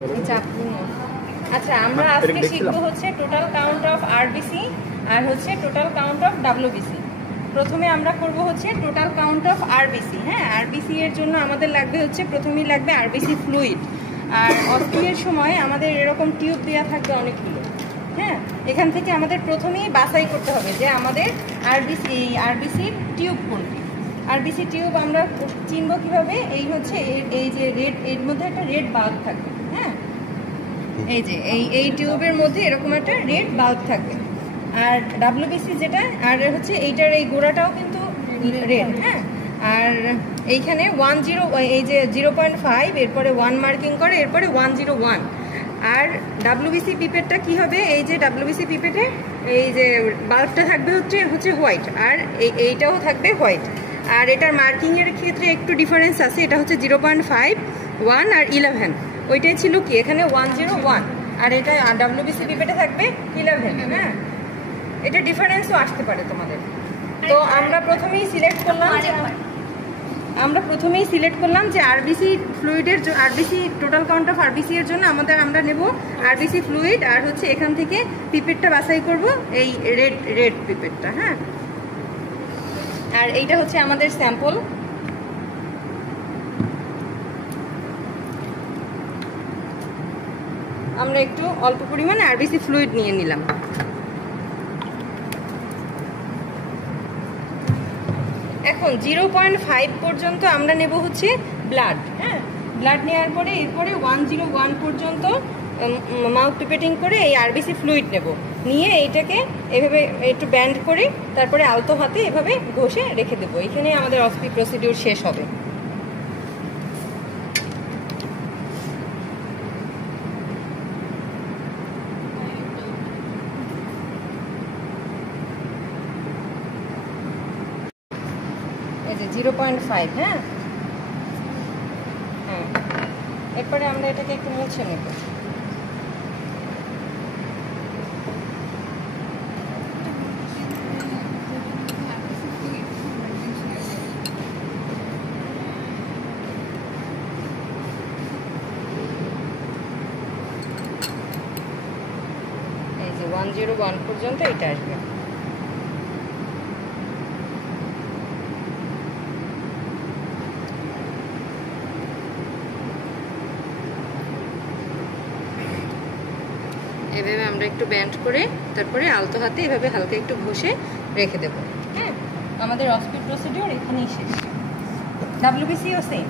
আচ্ছা, আমরা আজকে শিখবো হচ্ছে টোটাল কাউন্ট অফ আরবিসি আর হচ্ছে টোটাল কাউন্ট অফ ডাব্লিউবিসি। প্রথমে আমরা করব হচ্ছে টোটাল কাউন্ট অফ আরবিসি। হ্যাঁ, আরবিসি এর জন্য আমাদের লাগবে হচ্ছে প্রথমেই লাগবে আরবিসি ফ্লুইড। আর অস্টির সময় আমাদের এরকম টিউব দেওয়া থাকবে অনেকগুলো। হ্যাঁ, এখান থেকে আমাদের প্রথমেই বাছাই করতে হবে যে আমাদের আরবিসির টিউব কোনটি। আরবিসি টিউব আমরা চিনব কিভাবে? এই হচ্ছে এই যে রেড, এর মধ্যে একটা রেড বাল্ব থাকবে। হ্যাঁ, এই যে এই টিউবের মধ্যে এরকম একটা রেড বাল্ব থাকবে। আর ডাব্লিউবিসি যেটা, আর হচ্ছে এইটার এই গোড়াটাও কিন্তু রেড। হ্যাঁ, আর এইখানে 10 এই যে 0.5, এরপরে 1 মার্কিং করে, এরপরে 101। আর ডাব্লিউবিসি পিপেটটা কি হবে? এই যে ডাব্লিউবিসি পিপেটে এই যে বাল্বটা থাকবে হচ্ছে হোয়াইট, আর এইটাও থাকবে হোয়াইট। আর এটার মার্কিংয়ের ক্ষেত্রে একটু ডিফারেন্স আছে। এটা হচ্ছে 0.5, 1 আর 11। ওইটাই ছিল কি এখানে 101, আর এটা ডাব্লিউবিসি পিপেটে থাকবে 11। হ্যাঁ, এটা ডিফারেন্সও আসতে পারে তোমাদের। তো আমরা প্রথমেই সিলেক্ট করলাম যে আরবিসি ফ্লুইডের, RBC total count of RBC এর জন্য আমরা নেব আরবিসি ফ্লুইড, আর হচ্ছে এখান থেকে পিপেটটা বাছাই করব, এই রেড পিপেটটা। হ্যাঁ, আর এইটা হচ্ছে আমাদের স্যাম্পল। আমরা একটু অল্প পরিমাণে আরবিসি ফ্লুইড নিয়ে নিলাম। এখন 0.5 পর্যন্ত আমরা নেব হচ্ছে ব্লাড। হ্যাঁ, ব্লাড নেওয়ার পরে এরপরে 101 পর্যন্ত মাউথ পিপেটিং করে এই আরবিসি ফ্লুইড নেব। নিয়ে এইটাকে এভাবে একটু ব্যান্ড করে তারপরে আলতো হাতে এভাবে ঘষে রেখে দেবো। এখানে আমাদের অস্পি প্রসিডিউর শেষ হবে। এই যে 0.5। হ্যাঁ, এরপরে আমরা এটাকে একটু মুছে নেব। এই যে 101 পর্যন্ত এটা আসবে। এভাবে আমরা একটু ব্যান্ড করে তারপরে আলতো হাতে এভাবে হালকা একটু ঘষে রেখে দেব। হ্যাঁ, আমাদের অস্পি প্রসিডিউর এখানেই শেষ। ডাব্লিউবিসিও সেম।